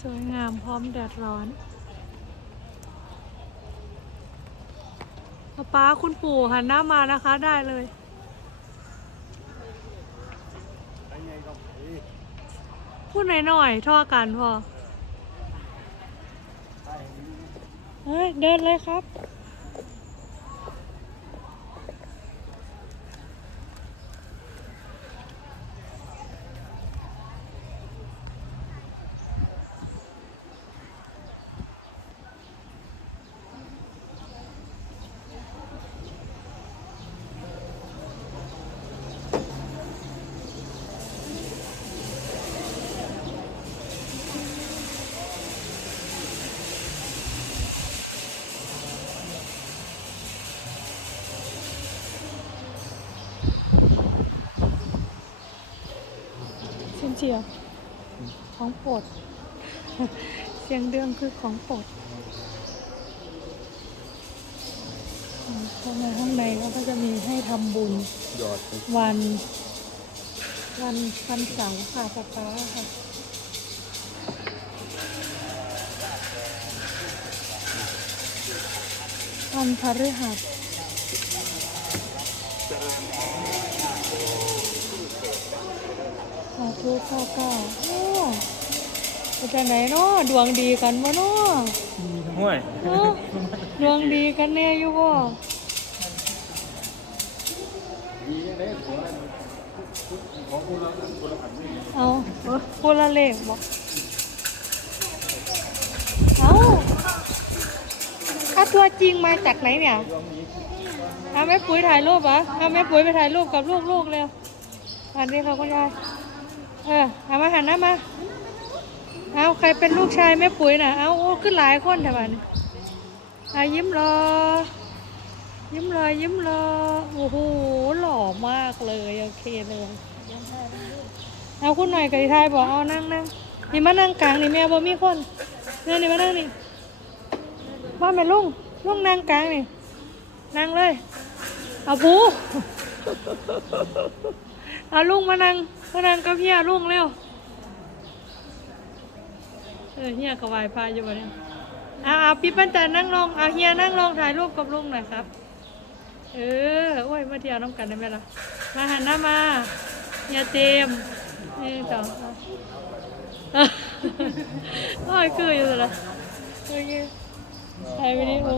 สวยงามพร้อมแดดร้อนป้าป๊าคุณปู่หันหน้ามานะคะได้เลย พูดหน่อยๆท่อกันพอเฮ้ยเดินเลยครับ เสียงเจียว ของโปรดเสียงเดืองคือของโปรดข้ามาข้างในเขาก็จะมีให้ทำบุญหยอดวัน วันวันเสาร์ค่ะป๊าป๊าค่ะวันพฤหัส ธุข้าเก้าโอ้ไปจากไหนเนาะดวงดีกันบ่เนาะห่วยเนาะดวงดีกันแน่อยู่บ่ดีเลยของของคุณละคุณละพันนี่เอาพูดละเลขบอกเอาถ้าตัวจริงมาจากไหนเนี่ยเอาแม่ปุ๋ยถ่ายรูปเหรอเอาแม่ปุ๋ยไปถ่ายรูปกับลูกๆเร็วอันนี้ค่ะคุณยาย เออเอามาหันหน้ามา เอาใครเป็นลูกชายแม่ปุ๋ยน่ะ เอาโอ้ขึ้นหลายคนแต่วันอายิ้มรอ ยิ้มรอยิ้มรอ โอ้โหหล่อมากเลยโอเคเลยเอาคุณหน่อยกับทายบอกเอานั่งนั่งนี่มานั่งกลางนี่แม่บ่มีคนเนี่ยนี่มานั่งนี่ว่าแม่ลุงลุงนั่งกลางนี่นั่งเลย เอาปูเอาลุงมานั่ง มานั่งกับเฮียลุงเร็ว เออเฮียกวายพาอยู่บ่เนี่ยเอาเอาพี่ปัญจานั่งลงเอาเฮียนั่งลงถ่ายรูปกับลุงหน่อยครับ เออโอ้ยมาเที่ยวน้ำกันได้ไหมล่ะ มาหันหน้ามาเฮียเจมส์นี่ต่อโอ้ยคืออยู่เลยโอเคถ่ายวิดีโอ